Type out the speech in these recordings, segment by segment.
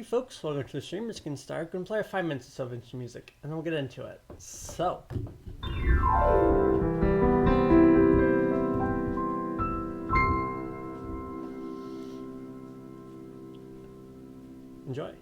Hey folks, welcome to the stream. It's going to start. We're going to play our 5 minutes or so of intro music, and then we'll get into it. So, enjoy.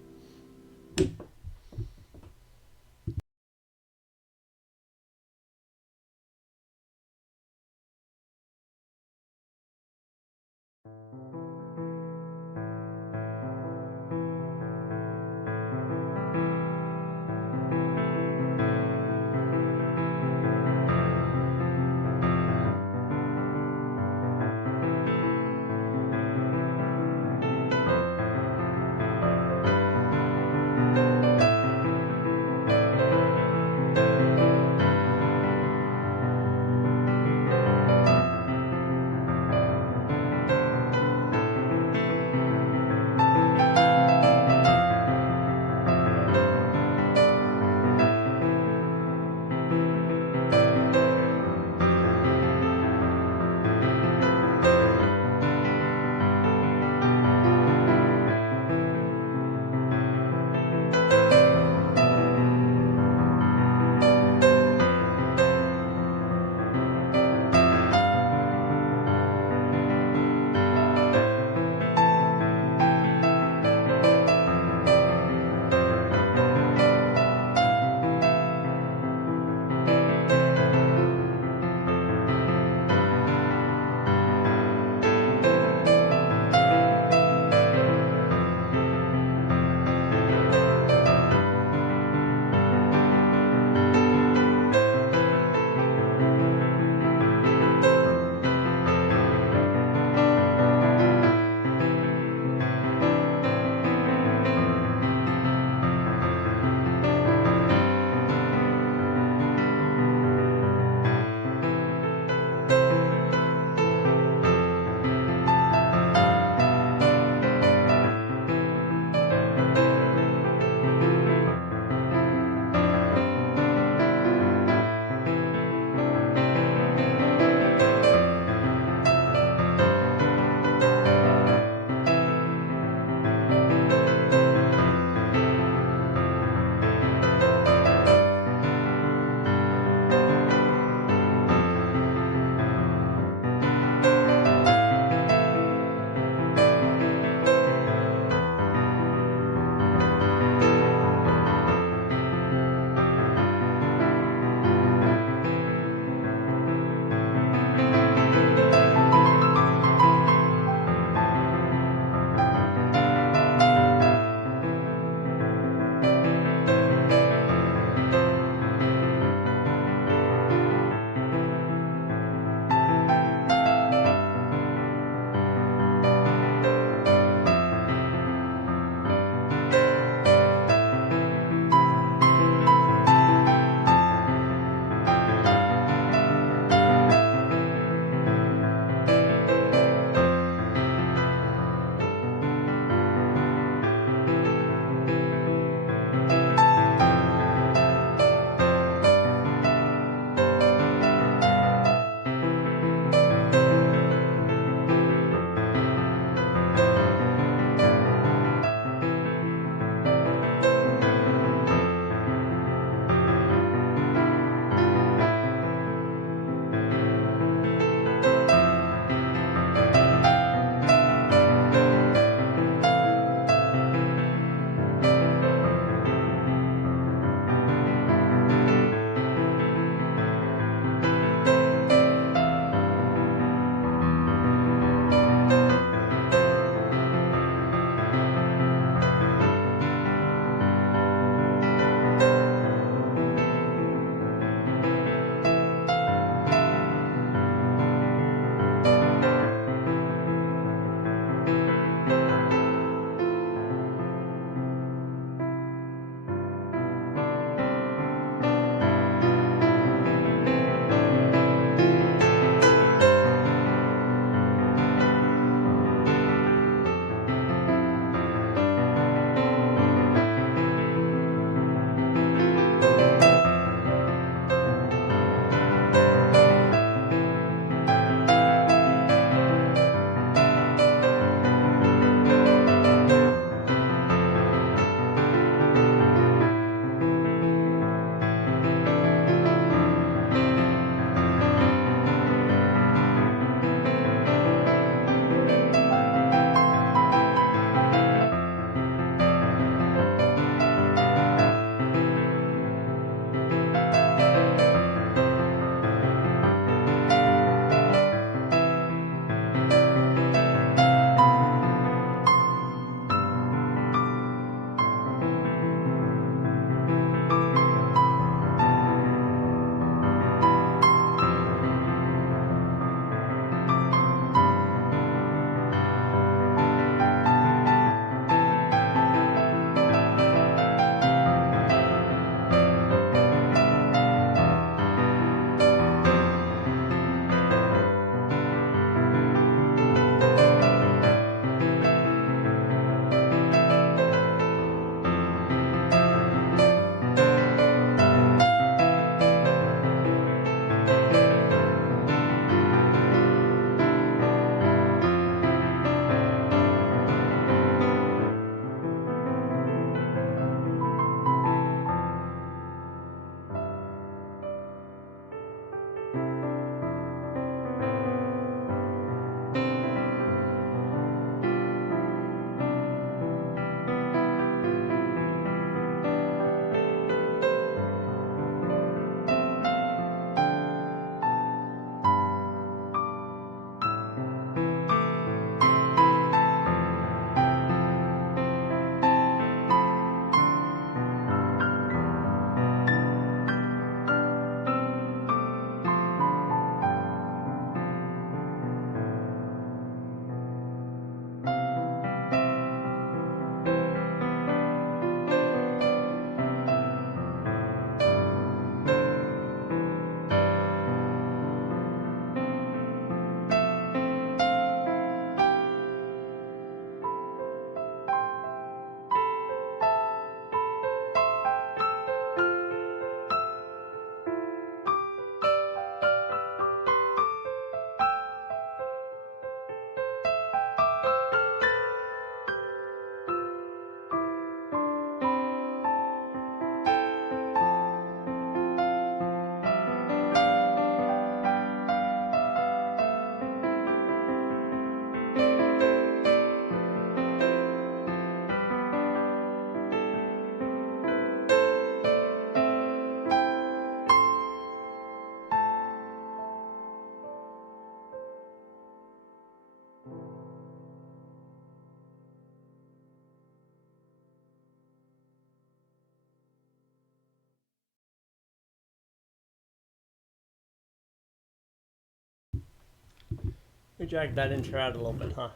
We dragged that intro out a little bit, huh?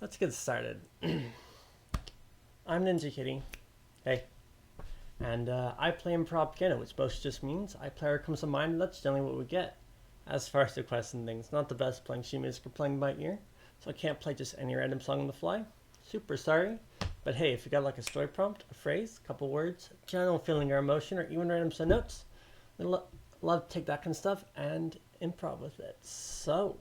Let's get started. I'm Ninja Kitty. Hey. And I play improv piano, which most just means I play where comes to mind, and that's generally what we get. As far as the requests and things, not the best playing sheet music or playing by ear, so I can't play just any random song on the fly. Super sorry. But hey, if you got like a story prompt, a phrase, a couple words, general feeling or emotion, or even random set notes, I'd love to take that kind of stuff and improv with it. So,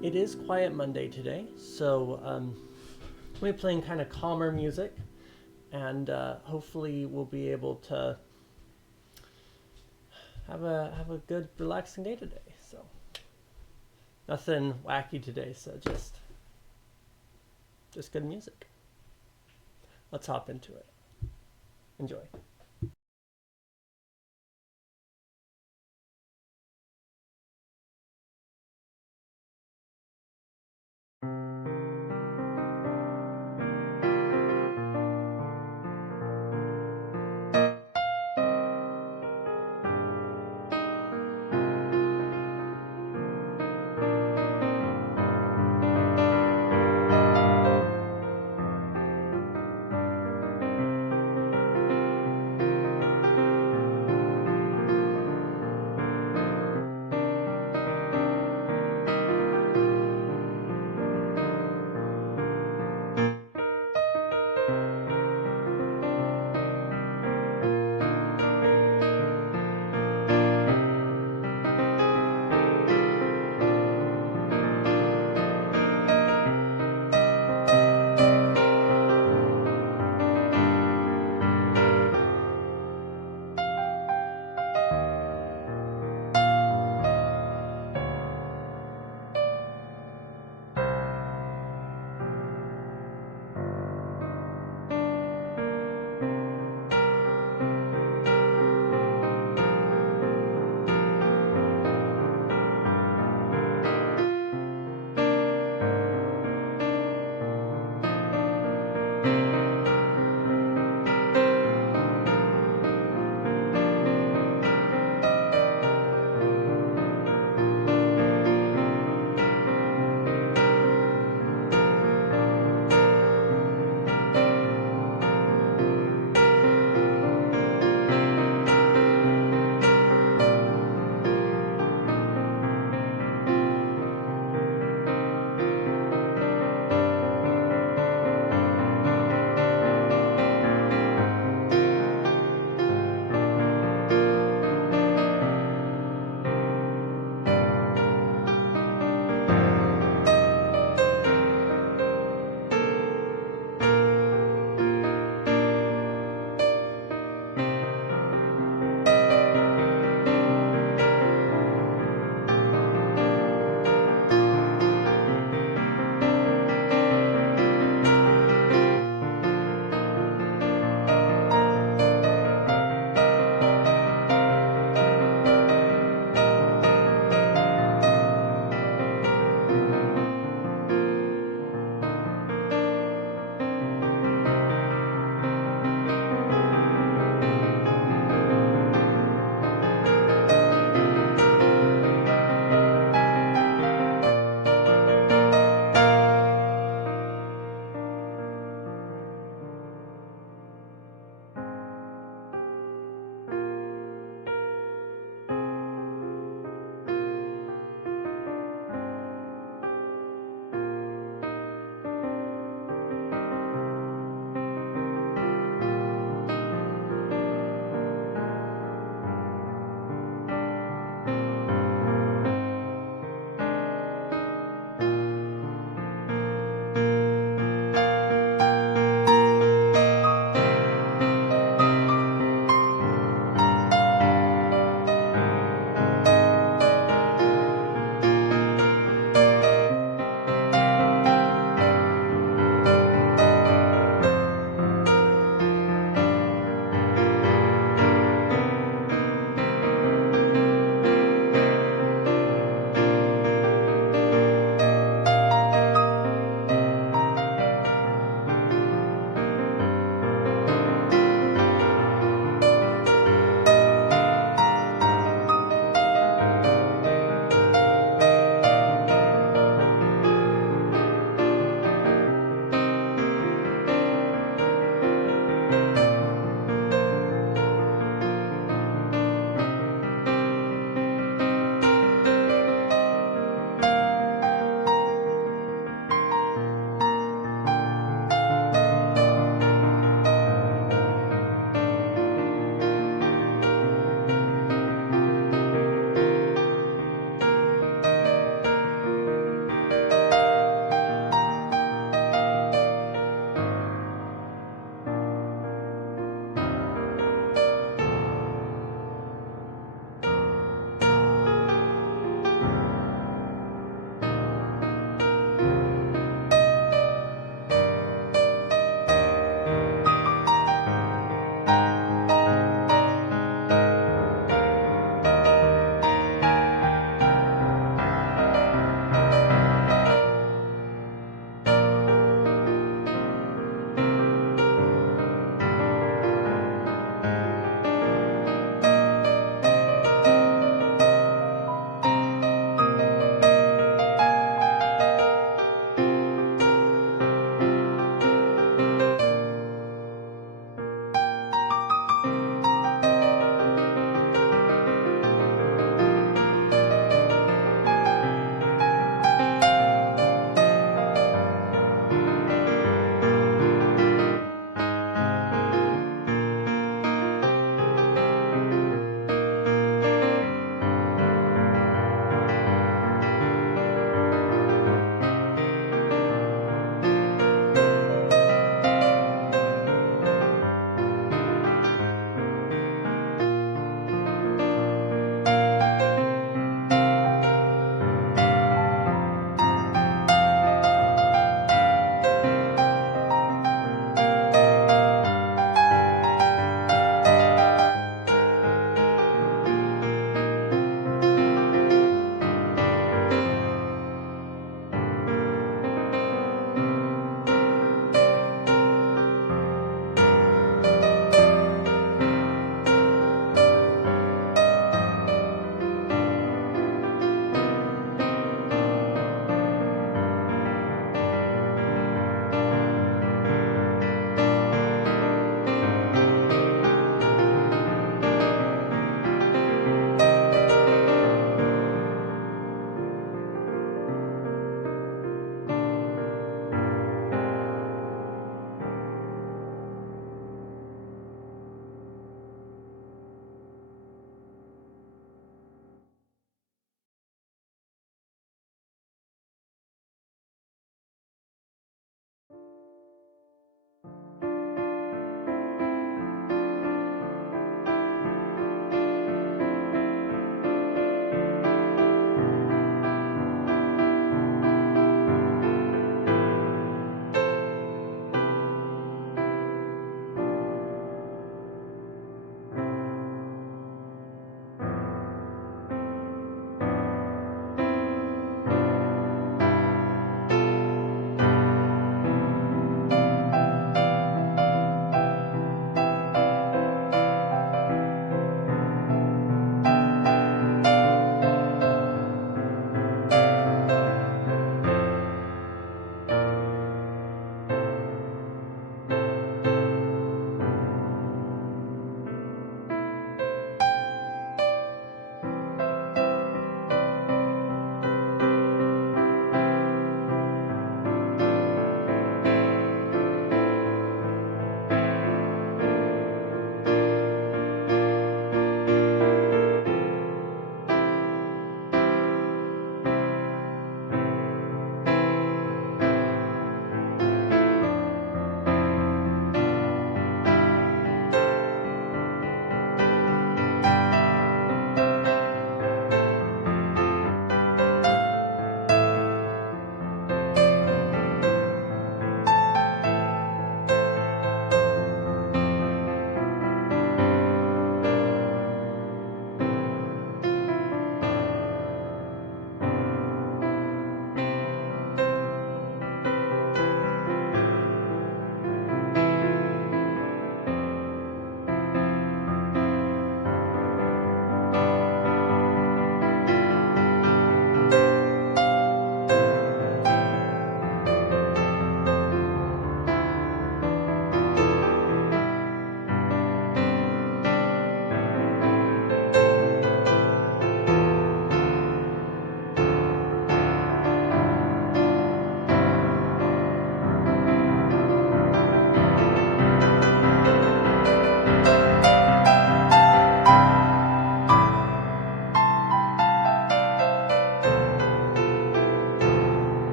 it is Quiet Monday today, so we'll be playing kind of calmer music, and hopefully we'll be able to have a good, relaxing day today. So, nothing wacky today, so just good music. Let's hop into it. Enjoy.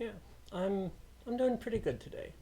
Yeah, I'm I'm doing pretty good today.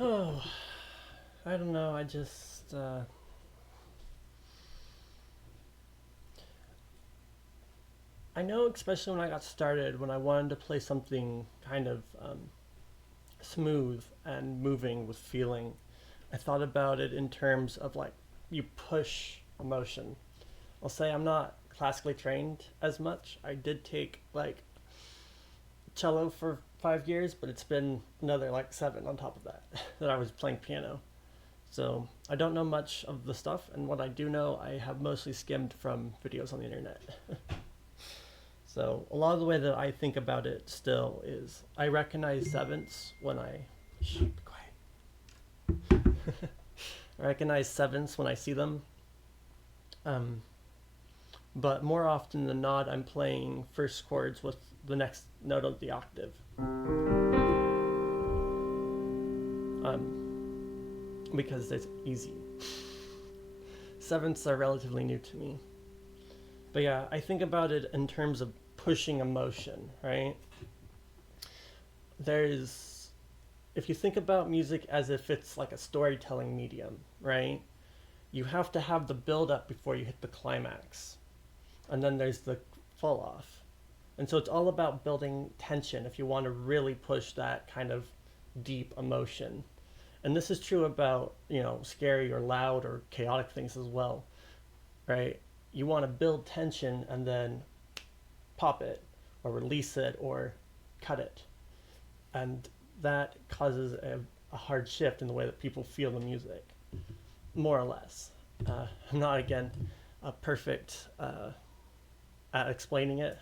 Oh, I don't know. I just I know, especially when I got started, when I wanted to play something kind of smooth and moving with feeling, I thought about it in terms of like you push emotion. I'll say I'm not classically trained as much. I did take like cello for 5 years, but it's been another like seven on top of that that I was playing piano. So I don't know much of the stuff, and what I do know, I have mostly skimmed from videos on the internet. So a lot of the way that I think about it still is I recognize sevenths when I shh, be quiet. I recognize sevenths when I see them. Um, but more often than not, I'm playing first chords with the next note of the octave. Because it's easy. Sevenths are relatively new to me. But yeah, I think about it in terms of pushing emotion, right? There's, if you think about music as if it's like a storytelling medium, right? You have to have the build up before you hit the climax. And then there's the fall off. And so it's all about building tension if you want to really push that kind of deep emotion. And this is true about, scary or loud or chaotic things as well, right? You want to build tension and then pop it or release it or cut it. And that causes a hard shift in the way that people feel the music, more or less. I'm not, again, perfect at explaining it,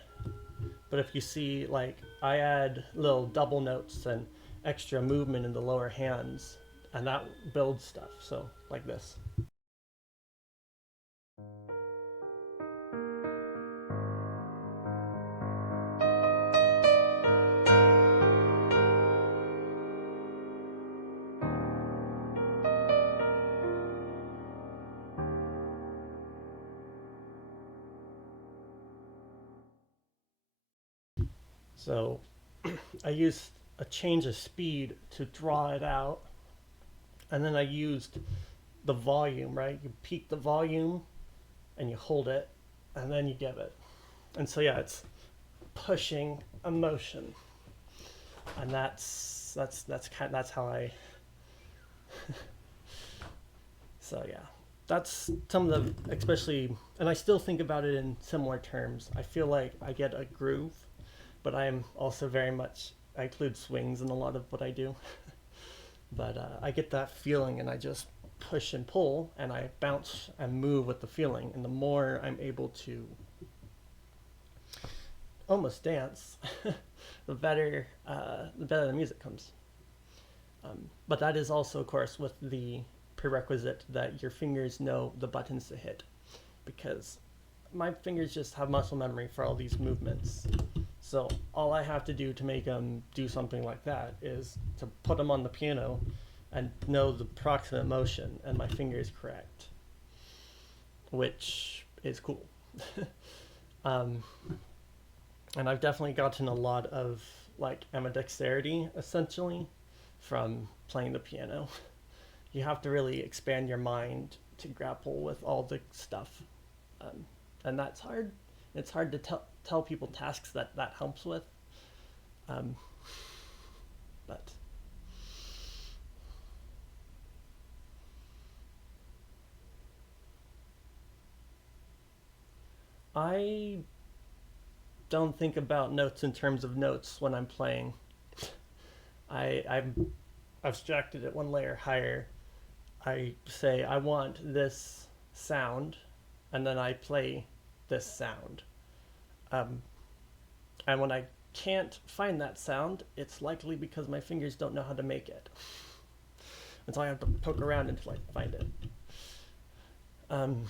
but if you see, like, I add little double notes and extra movement in the lower hands, and that builds stuff. So, like this. So, I used a change of speed to draw it out, and then I used the volume, right? You peak the volume and you hold it, and then you give it. And so, yeah, it's pushing emotion, and that's how I. So yeah, that's some of the, especially, and I still think about it in similar terms. I feel like I get a groove, but I am also very much, I include swings in a lot of what I do. But I get that feeling, and I just push and pull, and I bounce and move with the feeling. And the more I'm able to almost dance, the better the music comes. But that is also, of course, with the prerequisite that your fingers know the buttons to hit, because my fingers just have muscle memory for all these movements. So all I have to do to make them do something like that is to put them on the piano and know the proximate motion, and my finger is correct, which is cool. um, and I've definitely gotten a lot of like ambidexterity essentially from playing the piano. You have to really expand your mind to grapple with all the stuff, and that's hard. It's hard to tell people tasks that helps with, um, but I don't think about notes in terms of notes when I'm playing. I'm abstracted it one layer higher. I say I want this sound, and then I play this sound. Um, and when I can't find that sound, it's likely because my fingers don't know how to make it. And so I have to poke around until I find it. Um,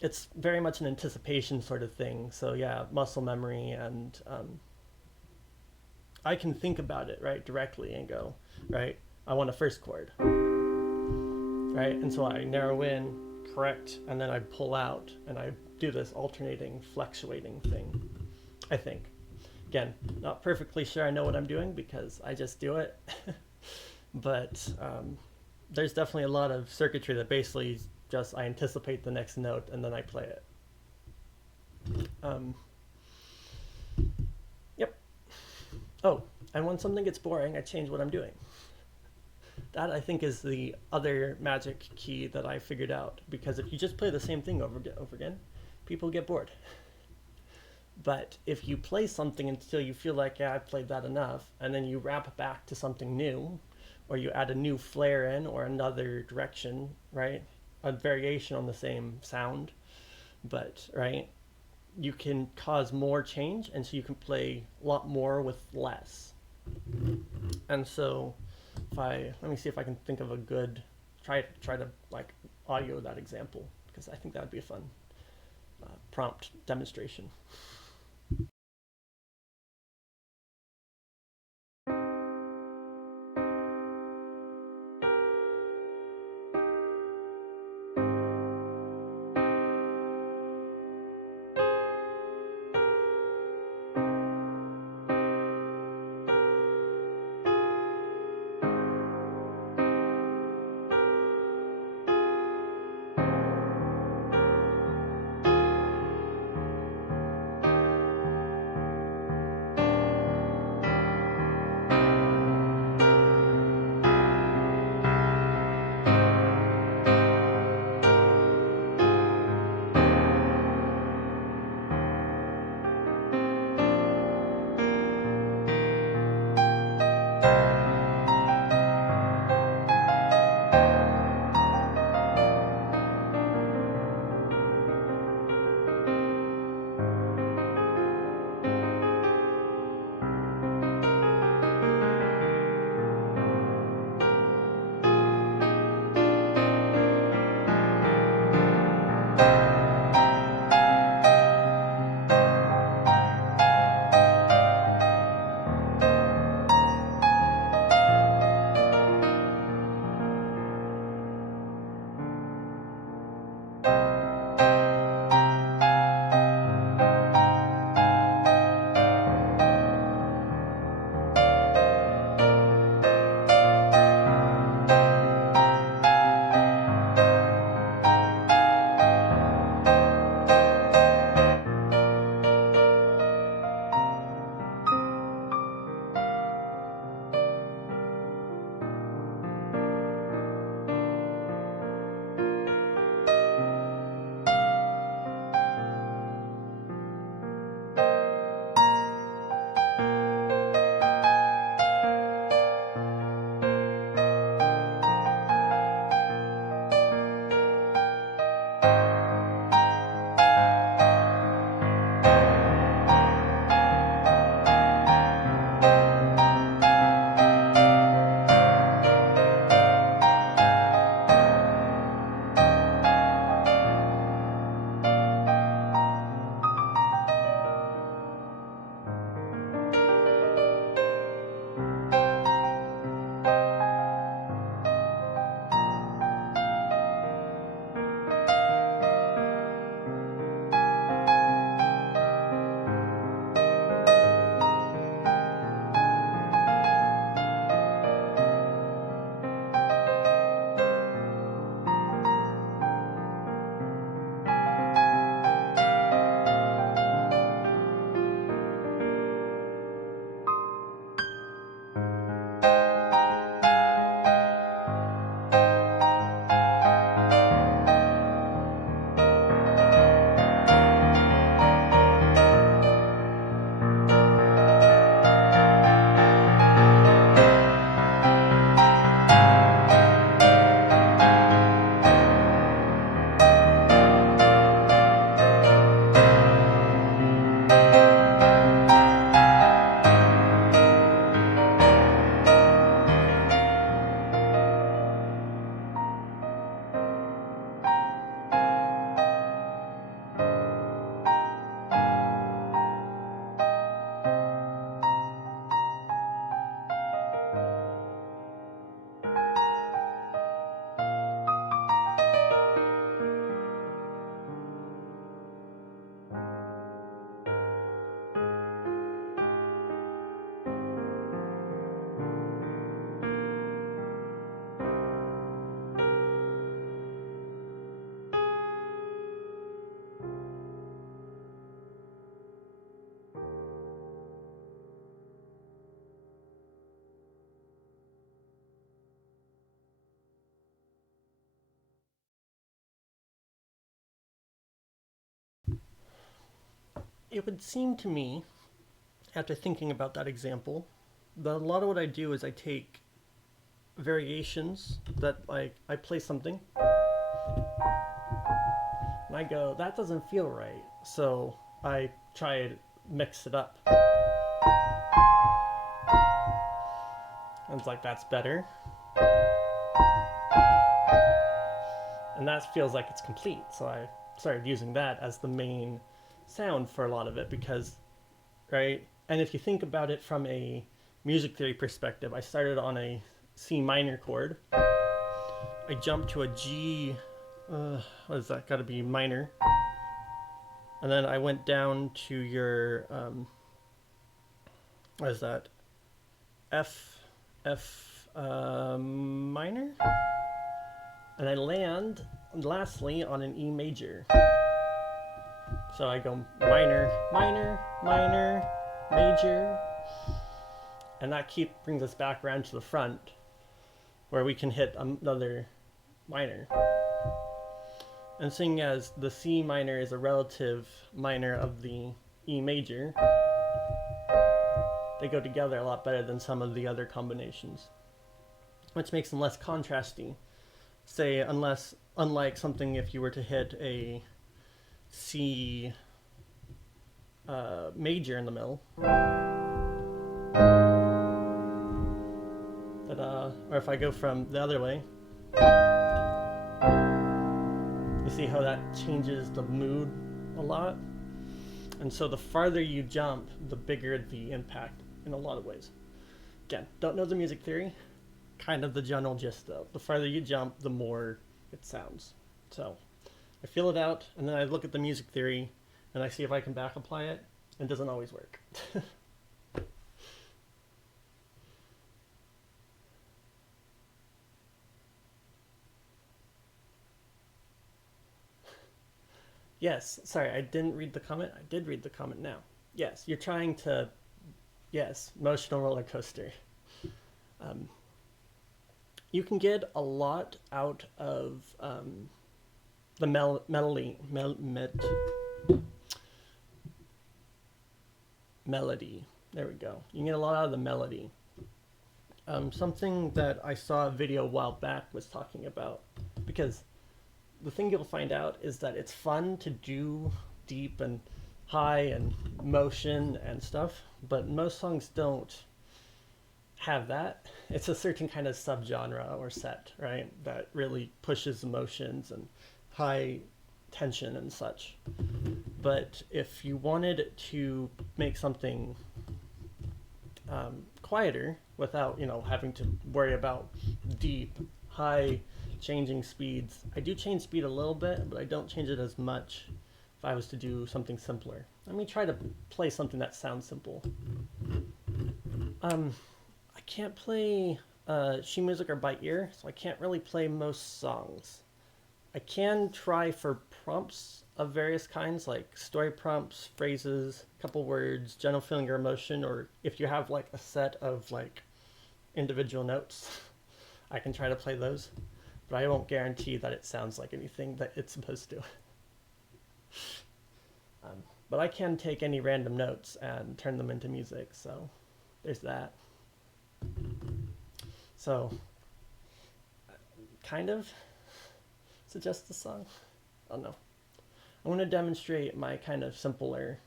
it's very much an anticipation sort of thing. So yeah, muscle memory, and I can think about it right directly and go, right, I want a first chord, right, and so I narrow in, correct, and then I pull out, and I do this alternating, fluctuating thing. I think, again, not perfectly sure I know what I'm doing because I just do it, but there's definitely a lot of circuitry that basically just I anticipate the next note and then I play it. Yep. Oh, and when something gets boring, I change what I'm doing. That I think is the other magic key that I figured out, because if you just play the same thing over again, people get bored. But if you play something until you feel like, yeah, I played that enough, and then you wrap back to something new, or you add a new flair in or another direction, right? A variation on the same sound, but right, you can cause more change, and so you can play a lot more with less. And so, if I let me see if I can think of a good try to like audio that example, because I think that would be a fun prompt demonstration. it would seem to me, after thinking about that example, that a lot of what I do is I take variations that, like, I play something and I go, that doesn't feel right. So I try to mix it up. And it's like, that's better. And that feels like it's complete. So I started using that as the main sound for a lot of it because, right? And if you think about it from a music theory perspective, I started on a C minor chord. I jumped to a G, what is that? Gotta be minor. And then I went down to your, what is that? F minor. And I land, lastly, on an E major. So I go minor, minor, minor, major. And that brings us back around to the front, where we can hit another minor. And seeing as the C minor is a relative minor of the E major, they go together a lot better than some of the other combinations, which makes them less contrasty. Say, unlike something if you were to hit a C major in the middle, or if I go from the other way, you see how that changes the mood a lot? And so the farther you jump, the bigger the impact in a lot of ways. Again, don't know the music theory, kind of the general gist though. The farther you jump, the more it sounds. So I feel it out, and then I look at the music theory, and I see if I can back apply it. It doesn't always work. Yes, sorry, I didn't read the comment. I did read the comment now. Yes, you're trying to, yes, emotional roller coaster. You can get a lot out of the melody. There we go. You can get a lot out of the melody. Something that I saw a video a while back was talking about, because the thing you'll find out is that it's fun to do deep and high and motion and stuff, but most songs don't have that. It's a certain kind of subgenre or set, right, that really pushes emotions and high tension and such. But if you wanted to make something quieter without, having to worry about deep, high changing speeds, I do change speed a little bit, but I don't change it as much if I was to do something simpler. Let me try to play something that sounds simple. I can't play sheet music or by ear, so I can't really play most songs. I can try for prompts of various kinds, like story prompts, phrases, couple words, general feeling or emotion, or if you have like a set of like individual notes, I can try to play those, but I won't guarantee that it sounds like anything that it's supposed to. But I can take any random notes and turn them into music, so there's that. So, kind of suggest the song? I don't know. I want to demonstrate my kind of simpler.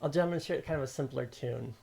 I'll demonstrate kind of a simpler tune.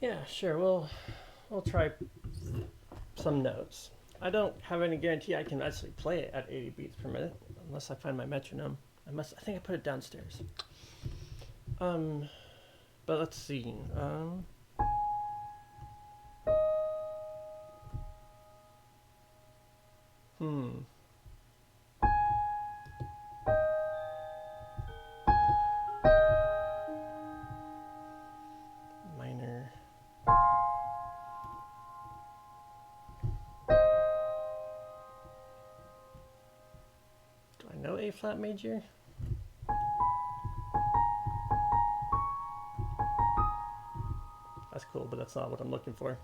Yeah, sure. We'll try some notes. I don't have any guarantee I can actually play it at 80 beats per minute unless I find my metronome. I think I put it downstairs. Um, but let's see. Hmm. Minor. Do I know A flat major? That's cool, but that's not what I'm looking for.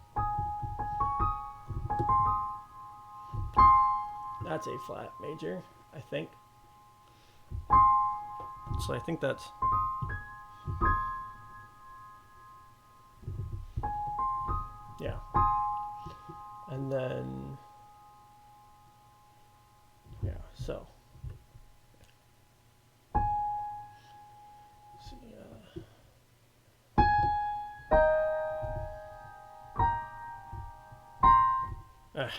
That's A flat major, I think. So I think that's. Yeah. And then. Yeah, so. Let's see. Ah,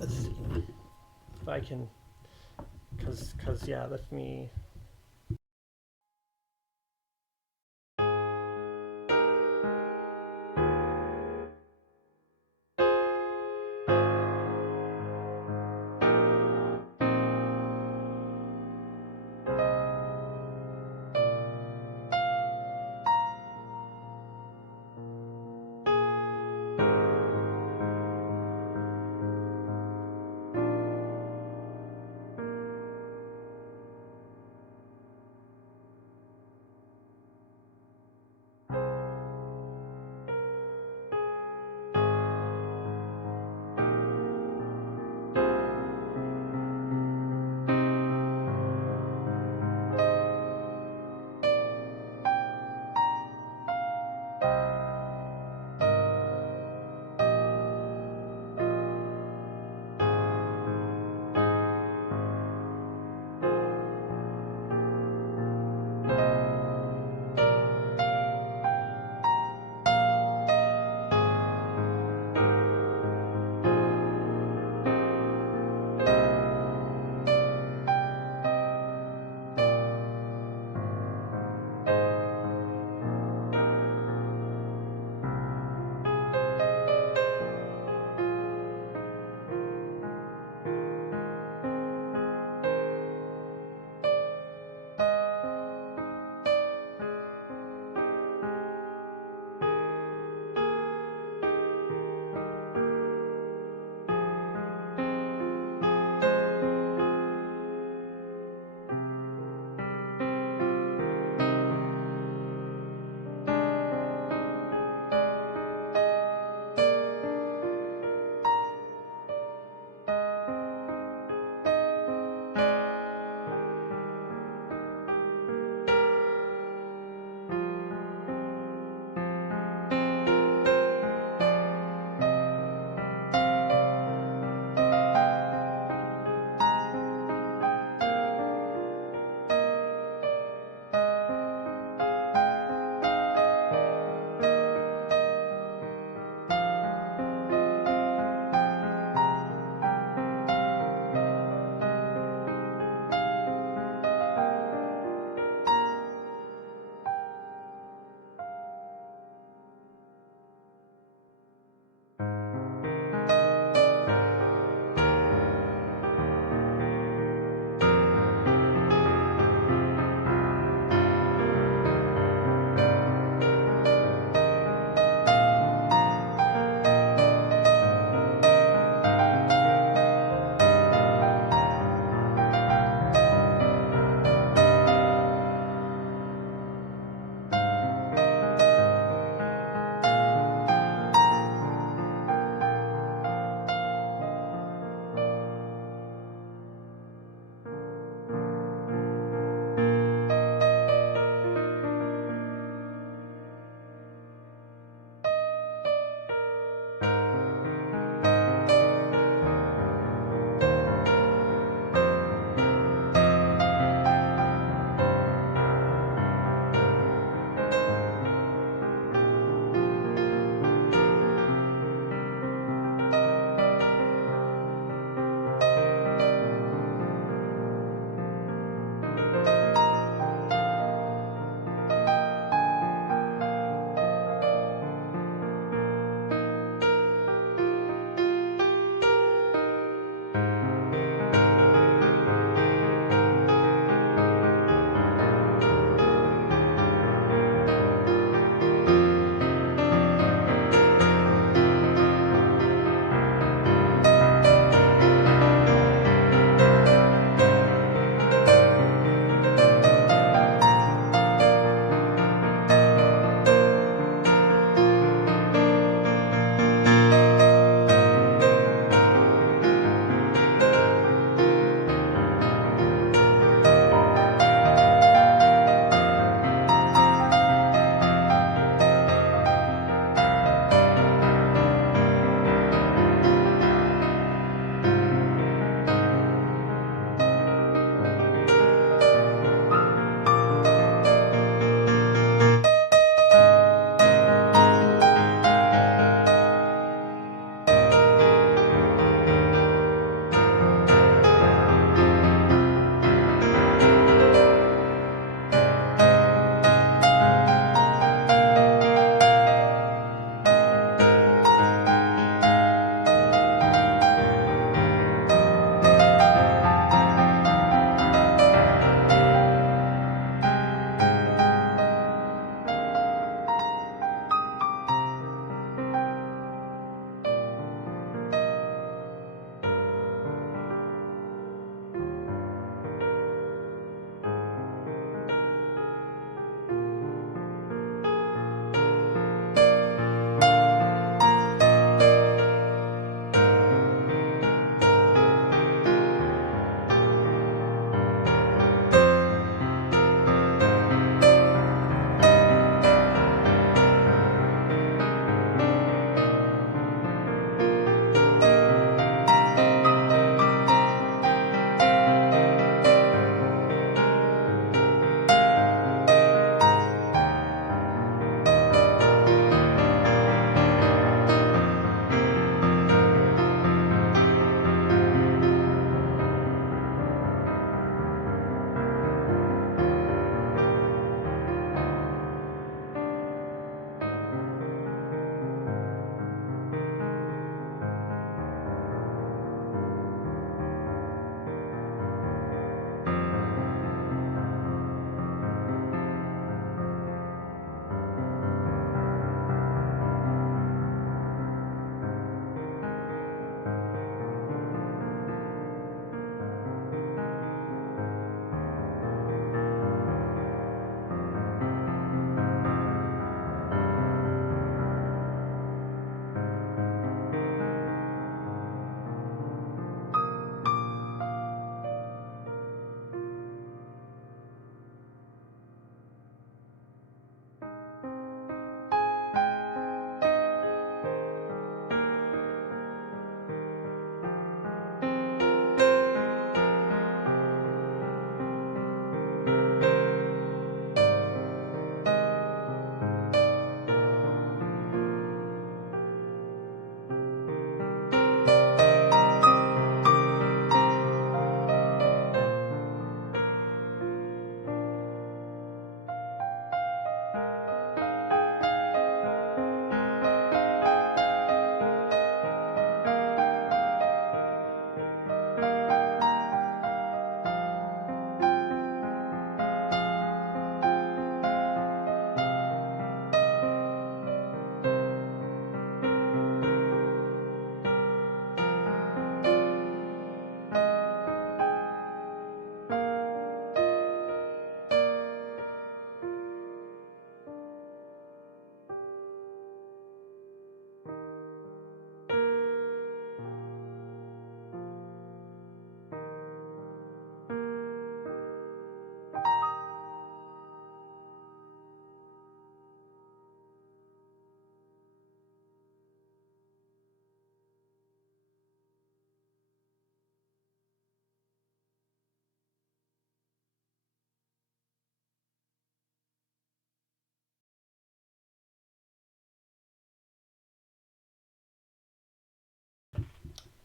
let's see if I can. Cause yeah, let me.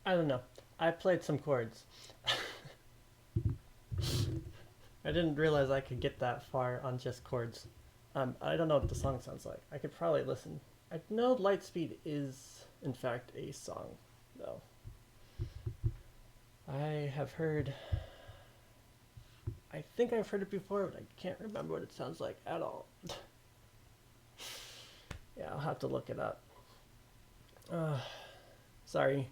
I don't know. I played some chords. I didn't realize I could get that far on just chords. I don't know what the song sounds like. I could probably listen. I know Lightspeed is, in fact, a song, though. I have heard. I think I've heard it before, but I can't remember what it sounds like at all. Yeah, I'll have to look it up. Sorry.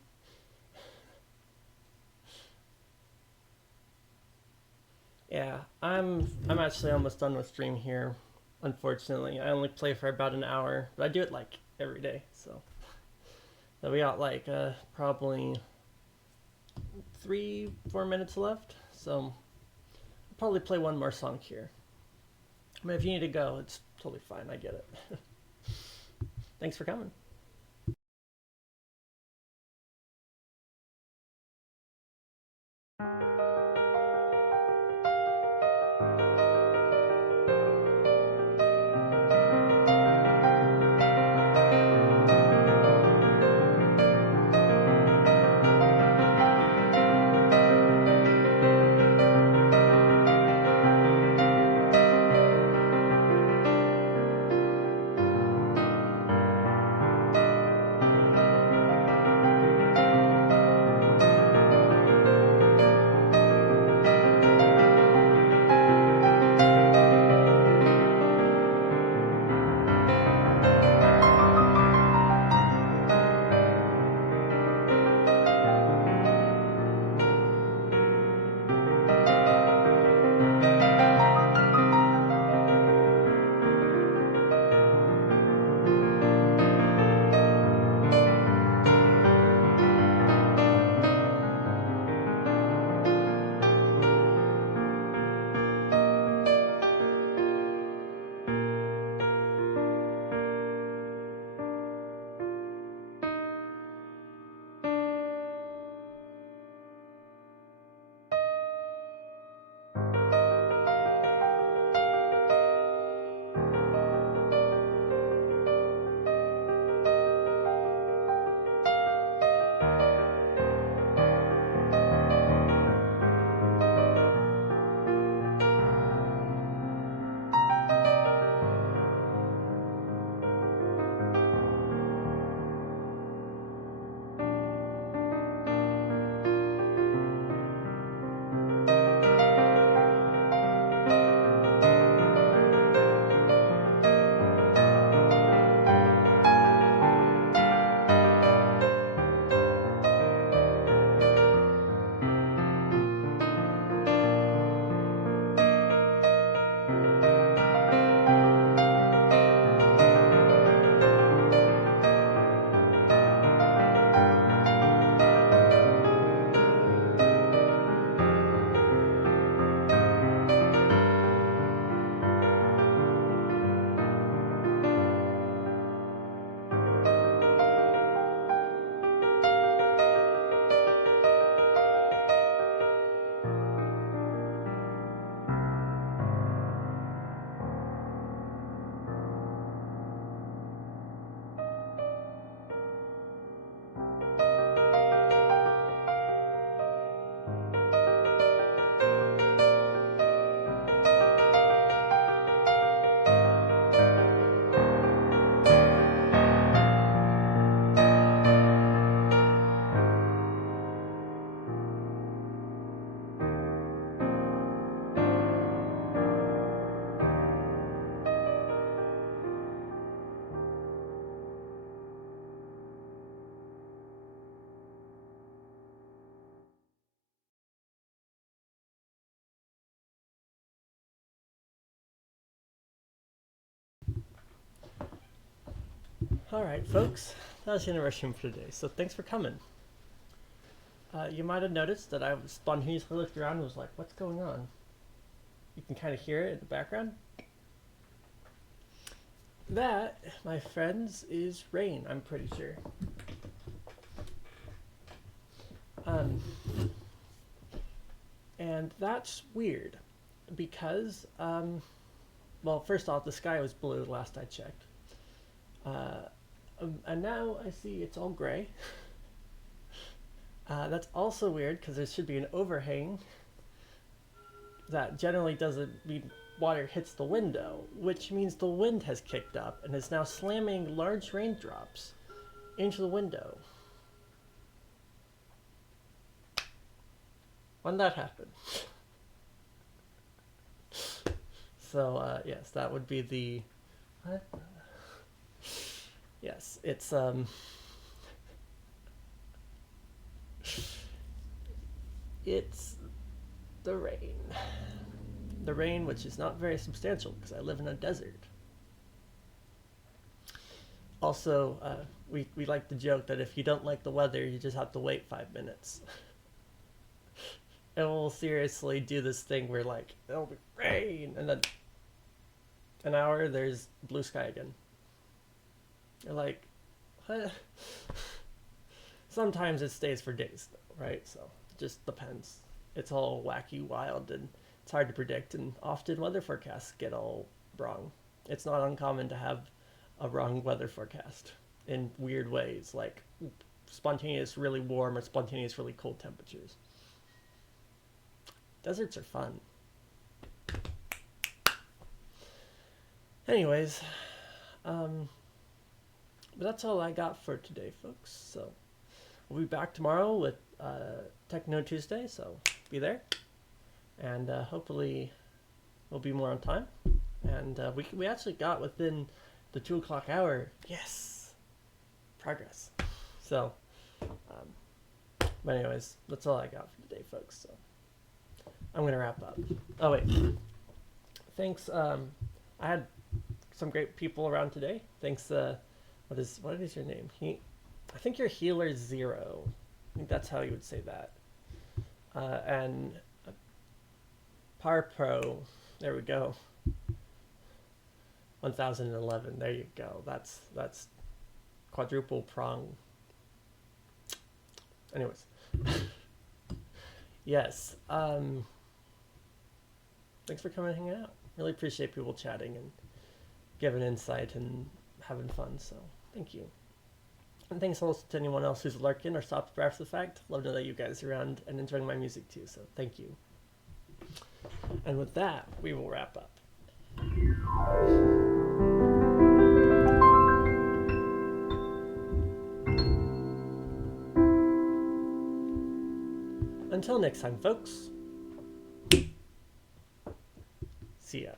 Yeah, I'm actually almost done with stream here. Unfortunately, I only play for about an hour, but I do it like every day. So we got like probably 3-4 minutes left. So I'll probably play one more song here. I mean, if you need to go, it's totally fine. I get it. Thanks for coming. All right, folks. That was the end of our stream for today. So thanks for coming. You might have noticed that I spontaneously looked around and was like, what's going on? You can kind of hear it in the background. That, my friends, is rain, I'm pretty sure. And that's weird because, well, first off, the sky was blue last I checked. And now I see it's all gray. That's also weird because there should be an overhang that generally doesn't mean water hits the window, which means the wind has kicked up and is now slamming large raindrops into the window. When that happened. So, yes, that would be the... What? Yes, it's, it's the rain. The rain, which is not very substantial because I live in a desert. Also, we like to joke that if you don't like the weather, you just have to wait 5 minutes. And we'll seriously do this thing where, like, it'll be rain, and then an hour, there's blue sky again. You're like, what? Sometimes it stays for days, though, right? So it just depends. It's all wacky, wild, and it's hard to predict, and often weather forecasts get all wrong. It's not uncommon to have a wrong weather forecast in weird ways, like spontaneous really warm or spontaneous really cold temperatures. Deserts are fun. Anyways, but that's all I got for today, folks. So we'll be back tomorrow with Techno Tuesday, so be there. And hopefully we'll be more on time. And we actually got within the 2 o'clock hour. Yes! Progress. So, but anyways, that's all I got for today, folks. So I'm going to wrap up. Oh, wait. Thanks. I had some great people around today. Thanks. What is your name? I think you're Healer Zero. I think that's how you would say that. And Par Pro. There we go. 1011. There you go. That's quadruple prong. Anyways. Yes. Thanks for coming and hanging out. Really appreciate people chatting and giving insight and having fun. So thank you. And thanks also to anyone else who's lurking or stopped for after the fact. Love to know that you guys are around and enjoying my music too. So thank you. And with that, we will wrap up. Until next time, folks. See ya.